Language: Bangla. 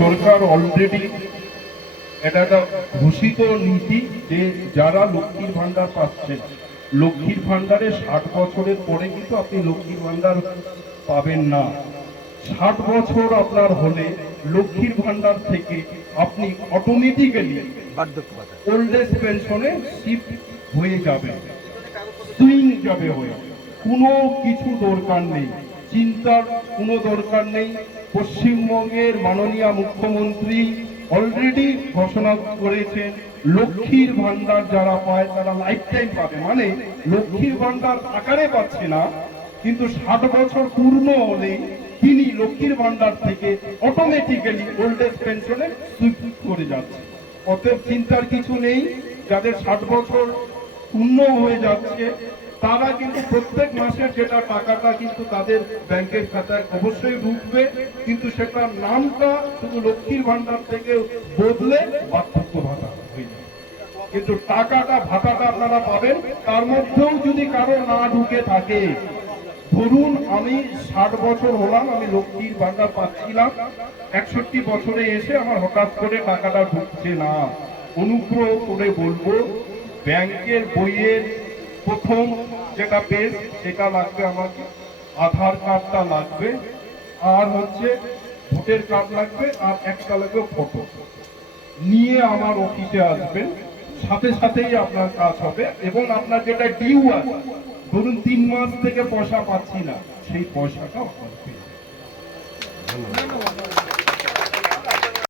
সরকার অলরেডি এটা একটা ঘোষিত নীতি যে যারা লক্ষ্মীর ভান্ডার পাচ্ছেন, লক্ষ্মীর ভান্ডারে 60 বছরের পরে কিন্তু আপনি লক্ষ্মীর ভান্ডার পাবেন না। 60 বছর আপনার হলে লক্ষ্মীর ভান্ডার থেকে আপনি অটোমেটিক্যালি ওল্ড এজ পেনশনে শিফট হয়ে যাবে, সুইং যাবে হয়ে। কোনো কিছু দরকার নেই, চিন্তার কোনো দরকার নেই। পশ্চিমবঙ্গের মাননীয় মুখ্যমন্ত্রী অলরেডি ঘোষণা করেছেন লক্ষ্মীর ভান্ডার যারা পায় তারা লাইফ টাইম পাবে। মানে লক্ষ্মীর ভান্ডার আকারে পাচ্ছে না, কিন্তু 60 বছর পূর্ণ হলে তিনি লক্ষ্মীর ভান্ডার থেকে অটোমেটিক্যালি ওল্ড এজ পেনশনে সুইচ করে যাচ্ছে। অতএব চিন্তার কিছু নেই। যাদের 60 বছর পূর্ণ হয়ে যাচ্ছে তারা কিন্তু প্রত্যেক মাসের যেটা টাকাটা কিন্তু তাদের ব্যাংকের খাতায় অবশ্যই ঢুকবে, কিন্তু সেটার নামটা শুধু লক্ষ্মীর ভান্ডার থেকে বদলে বার্ধক্য ভাতা হয়ে যাবে। কিন্তু টাকাটা ভাতাটা আপনারা পাবেন। তার মধ্যেও যদি কারো না ঢুকে থাকে, ধরুন আমি 60 বছর হলাম, আমি লক্ষ্মীর ভান্ডার পাচ্ছিলাম, 61 বছরে এসে আমার হঠাৎ করে টাকাটা ঢুকছে না, অনুগ্রহ করে বলবো ব্যাংকের বইয়ের প্রথম যেটা পেজ সেটা লাগবে আমাকে, আধার কার্ডটা লাগবে, আর হচ্ছে ভোটার কার্ড লাগবে, আর একটা লাগবে ফটো নিয়ে আমার অফিসে আসবেন। সাথে সাথেই আপনার কাজ হবে। এবং আপনার যেটা ডিউ আছে, ধরুন 3 মাস থেকে পয়সা পাচ্ছি না, সেই পয়সাটা আপনার পেয়ে যাবেন।